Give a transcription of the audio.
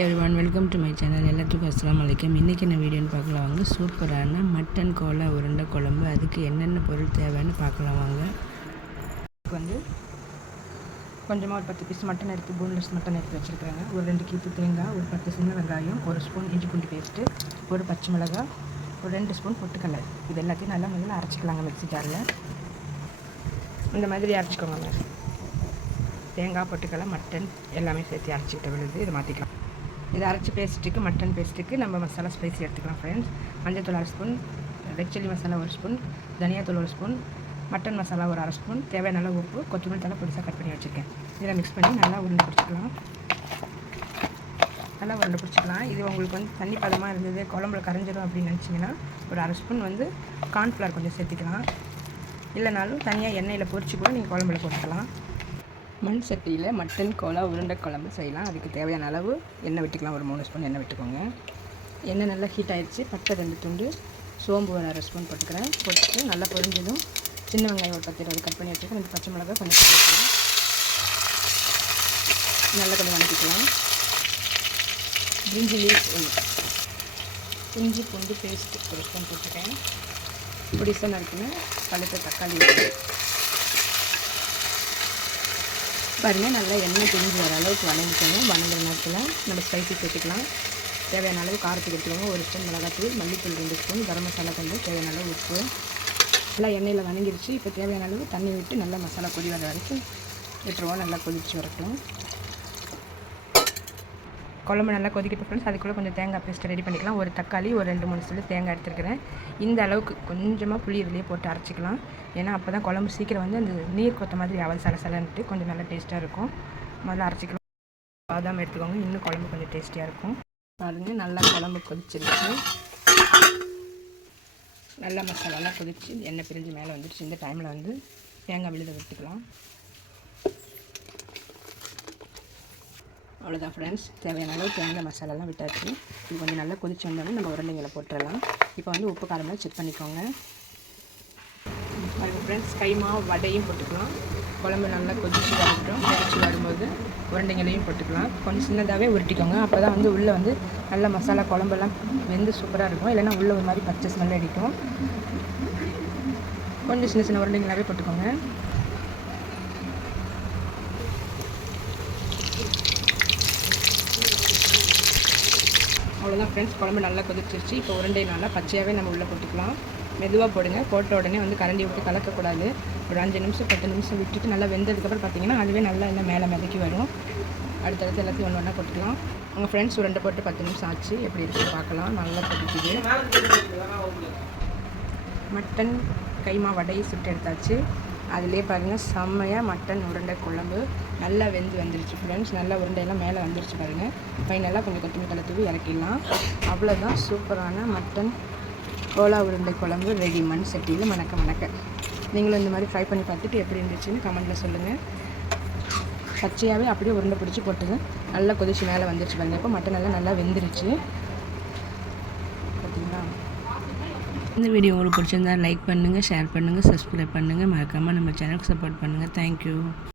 Everyone welcome to my channel எல்லாத்துக்கும் அஸ்லாம் வலைக்கம் இன்றைக்கி என்ன வீடியோன்னு பார்க்கலாம். வாங்க சூப்பரான மட்டன் கோலை உருண்டை குழம்பு. அதுக்கு என்னென்ன பொருள் தேவைன்னு பார்க்கலாம் வாங்க. வந்து கொஞ்சமாக ஒரு பத்து பீஸ் மட்டன் எடுத்து போன்லெஸ் மட்டன் எடுத்து வச்சுருக்காங்க ஒரு ரெண்டு கீத்து தேங்காய் ஒரு பத்து சின்ன வெங்காயம் ஒரு ஸ்பூன் இஞ்சி பூண்டு பேஸ்ட்டு ஒரு பச்சை மிளகாய் ஒரு ரெண்டு ஸ்பூன் பொட்டுக்கடலை. இது எல்லாத்தையும் நல்லா முதல்ல அரைச்சிக்கலாங்க மிக்ஸி ஜாரில் இந்த மாதிரி அரைச்சிக்கோங்க. தேங்காய் பொட்டுக்கடலை மட்டன் எல்லாமே சேர்த்து அரைச்சிக்கிட்ட விழுது இதை மாற்றிக்கலாம் இதை அரைச்சி பேஸ்ட்டுக்கு மட்டன் பேஸ்ட்டுக்கு நம்ம மசாலா ஸ்பைசி எடுத்துக்கலாம் ஃப்ரெண்ட்ஸ் மஞ்சள் அரை ஸ்பூன் ரெட் சில்லி மசாலா ஒரு ஸ்பூன் தனியாத்தூள் ஒரு ஸ்பூன் மட்டன் மசாலா ஒரு அரை ஸ்பூன் தேவையான அளவு உப்பு கொத்தமல்லி தலை பொடிசாக கட் பண்ணி வச்சுருக்கேன். இதை மிக்ஸ் பண்ணி நல்லா உருண்டை பிடிச்சிக்கலாம். நல்லா உருண்டை பிடிச்சிக்கலாம். இது உங்களுக்கு வந்து தண்ணி பதமாக இருந்தது குழம்புல கரைஞ்சிடும் அப்படின்னு நினச்சிங்கன்னா ஒரு அரை ஸ்பூன் வந்து கார்ன்ஃப்ளவர் கொஞ்சம் சேர்த்துக்கலாம். இல்லைனாலும் தனியாக எண்ணெயில் பொரிச்சு கூட நீங்கள் குழம்புல போட்டுக்கலாம். மண் சட்டியில் மட்டன் கோலா உருண்டை குழம்பு செய்யலாம். அதுக்கு தேவையான அளவு எண்ணெய் விட்டுக்கலாம். ஒரு மூணு ஸ்பூன் எண்ணெய் விட்டுக்கோங்க. எண்ணெய் நல்லா ஹீட் ஆயிடுச்சு. பட்டை ரெண்டு துண்டு சோம்பு ஒரு அரை ஸ்பூன் போட்டுக்கிறேன். போட்டுட்டு நல்லா பொரிஞ்சதும் சின்ன வெங்காயம் ஒரு பத்து இருபது கட் பண்ணி வச்சுருக்கேன். ரெண்டு பச்சை மிளகாய் கொஞ்சம் நல்லா கொஞ்சம் வணக்கிக்கலாம் பிரிஞ்சி லீவ்ஸ் ஒன்று இஞ்சி பூண்டு பேஸ்ட் ஒரு ஸ்பூன் போட்டுருக்கேன். பிடிசா நறுக்குன்னு பழுத்த தக்காளி பாருங்கள் நல்லா எண்ணெய் பிரிஞ்சு வர அளவுக்கு வணங்கிக்கணும் வணங்குற நேரத்தில் நம்ம ஸ்பைசி சேர்த்துக்கலாம் தேவையான அளவு காரத்துக்கு எடுத்துக்கோங்க. ஒரு ஸ்பூன் மிளகாத்தூள் மல்லித்தூள் ரெண்டு ஸ்பூன் கரம் மசாலா கொஞ்சம் தேவையான அளவு உப்பு. நல்லா எண்ணெயில் வணங்கிடுச்சு இப்போ தேவையான அளவு தண்ணி விட்டு நல்லா மசாலா கொதி வர வரைக்கும் விட்டுருவோம் நல்லா கொதிச்சு வரட்டும். குழம்பு நல்லா கொதிக்கிட்டு ஃப்ரெண்ட்ஸ் அதுக்குள்ளே கொஞ்சம் தேங்காய் பேஸ்ட் ரெடி பண்ணிக்கலாம். ஒரு தக்காளி ஒரு ரெண்டு மூணு சொல்லி தேங்காய் எடுத்துருக்கிறேன். இந்த அளவுக்கு கொஞ்சமாக புளி இதுலேயே போட்டு அரைச்சிக்கலாம். ஏன்னா அப்போ தான் குழம்பு சீக்கிரம் வந்து அந்த நீர் கொத்த மாதிரி அவள் சலசலன்ட்டு கொஞ்சம் நல்லா டேஸ்ட்டாக இருக்கும். முதல்ல அரைச்சிக்கலாம். பாதாம் எடுத்துக்கோங்க. இன்னும் குழம்பு கொஞ்சம் டேஸ்டியாக இருக்கும். பாருங்க நல்லா குழம்பு கொதிச்சிருச்சு. நல்லா மசாலாலாம் கொதிச்சு எண்ணெய் பிரிஞ்சு மேலே வந்துடுச்சு இந்த டைமில் வந்து தேங்காய் விழுத விட்டுக்கலாம். அவ்வளோதான் ஃப்ரெண்ட்ஸ் தேவையான அளவு தேங்காய் மசாலாலாம் விட்டாச்சு. இது கொஞ்சம் நல்லா கொதிச்சு வந்தோடனே நம்ம உருண்டைங்களை போட்டுடலாம் இப்போ வந்து உப்பு காரமெல்லாம் செக் பண்ணிக்கோங்க. பாருங்கள் ஃப்ரெண்ட்ஸ் கைமா வடையும் போட்டுக்கலாம். குழம்பு நல்லா கொதிச்சு வரட்டும். கொதிச்சு வரும்போது உருண்டைங்களையும் போட்டுக்கலாம். கொஞ்சம் சின்னதாகவே உருட்டிக்கோங்க. அப்போ தான் வந்து உள்ளே வந்து நல்ல மசாலா குழம்பெல்லாம் வெந்து சூப்பராக இருக்கும். இல்லைனா உள்ளே ஒரு மாதிரி பச்சை ஸ்மெல் அடிக்கும். கொஞ்சம் சின்ன சின்ன உருண்டைங்களாகவே போட்டுக்கோங்க. அவ்வளோதான் ஃப்ரெண்ட்ஸ் குழம்பு நல்லா கொதிச்சிருச்சு. இப்போ உருண்டை நல்லா பச்சையாகவே நம்ம உள்ளே போட்டுக்கலாம். மெதுவாக போடுங்க. போட்ட உடனே வந்து கரண்டி விட்டு கலக்கக்கூடாது. ஒரு அஞ்சு நிமிஷம் பத்து நிமிஷம் விட்டுட்டு நல்லா வெந்ததுக்கப்புறம் பார்த்தீங்கன்னா அதுவே நல்லா எல்லாம் மேலே மிதக்கி வரும். அடுத்தடுத்து எல்லாத்தையும் ஒன்று ஒன்றா போட்டுக்கலாம். உங்கள் ஃப்ரெண்ட்ஸ் உருண்டை போட்டு பத்து நிமிஷம் ஆச்சு. எப்படி இருக்குன்னு பார்க்கலாம். நல்லா கொதிக்குது. மட்டன் கைமா வடையை சுட்டு எடுத்தாச்சு. அதிலே பாருங்கள் செம்மையாக மட்டன் உருண்டை குழம்பு நல்லா வெந்து வந்துருச்சு ஃப்ரெண்ட்ஸ் நல்லா உருண்டையெல்லாம் மேலே வந்துருச்சு பாருங்கள் ஃபைனலாக கொஞ்சம் கொத்தமல்லி தலை தூவி இறக்கிடலாம். அவ்வளோதான் சூப்பரான மட்டன் கோலா உருண்டை குழம்பு ரெடி மண் சட்டியில். மணக்க மணக்க நீங்களும் இந்த மாதிரி ட்ரை பண்ணி பார்த்துட்டு எப்படி இருந்துச்சுன்னு கமெண்ட்டில் சொல்லுங்கள் பச்சையாகவே அப்படியே உருண்டை பிடிச்சி போட்டுங்க நல்லா கொதிச்சு மேலே வந்துருச்சு பாருங்கள் இப்போ மட்டன் எல்லாம் நல்லா வெந்துருச்சு. இந்த வீடியோ உங்களுக்கு பிடிச்சிருந்தா லைக் பண்ணுங்கள் ஷேர் பண்ணுங்கள் சப்ஸ்கிரைப் பண்ணுங்கள் மறக்காமல் நம்ம சேனலுக்கு சப்போர்ட் பண்ணுங்கள் தேங்க்யூ